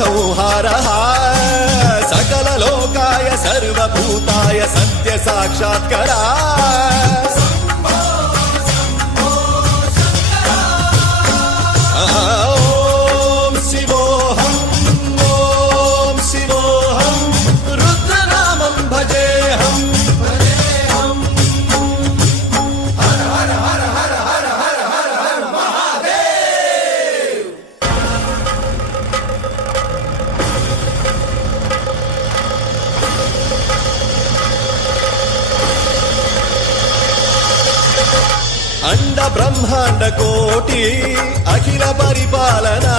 संहारः सकललोकाय सर्वभूताय सत्य साक्षात्करा ॐ शिवोऽहं ॐ शिवोऽहं रुद्रनामं भजेऽहं हर हर हर हर हर हर हर हर महादेव। अंड ब्रह्मांड कोटि अखिल परिपालना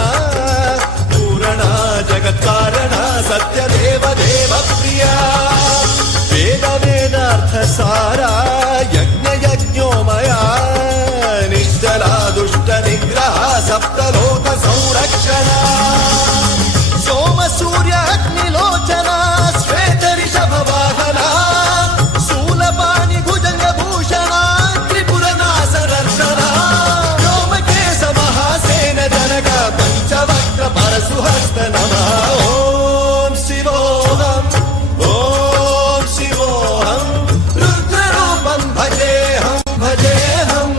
पूरणा जगत्कारणा सत्यदेव देव प्रिया वेद वेदार्थ सारा यज्ञ यज्ञोमया निश्चला दुष्ट निग्रह सप्तलोक संरक्षणा सोम सूर्य अग्निलोचना श्वेत ऋषभ वाहना शूलपाणि भुजंग भूषणा परशुहस्त नमः ॐ शिवोऽहं ॐ शिवोऽहं रुद्ररूपं भजेऽहं भजेऽहम्।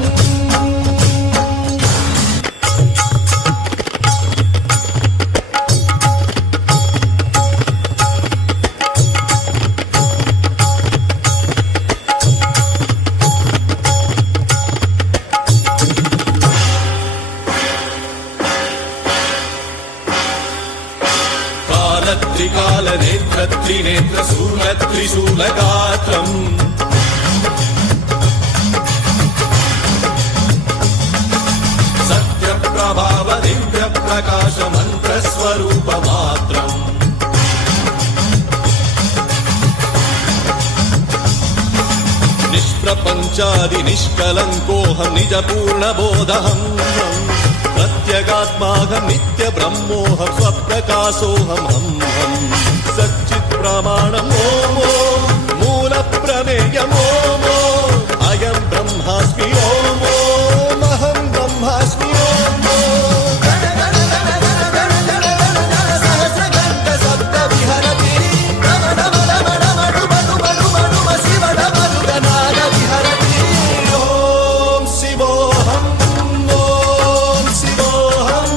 त्रिकाल नेत्र त्रिनेत्र शूल त्रिशूलगात्रम् सत्य प्रभाव दिव्य प्रकाश मंत्र स्वरूप मात्रम् निष्प्रपंचादि निष्कलंकोऽहं निज पूर्ण बोधहं प्रत्यगात्माहं नित्य ब्रह्मोऽहं स्वप्रकाशोऽहं हम सच्चित् प्रमाणम् ॐ ॐ मूल प्रमेयम् ॐ ॐ अयं ब्रह्मास्मि ॐ ॐ अहं ब्रह्मास्मि ॐ सहस्रगन्ध शब्द विहरति शिवडमरुगनाद विहरति ॐ शिवोऽहं ॐ शिवोऽहं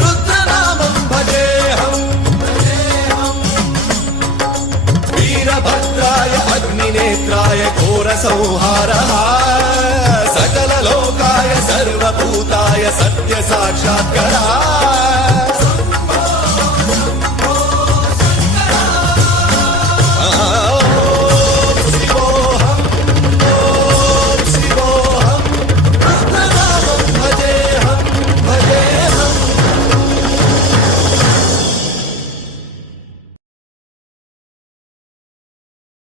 रुद्रनामं भजेऽहं वीरभद्राय अग्निनेत्राय घोरसंहारः सकललोकाय सर्वभूताय सत्य साक्षात्करा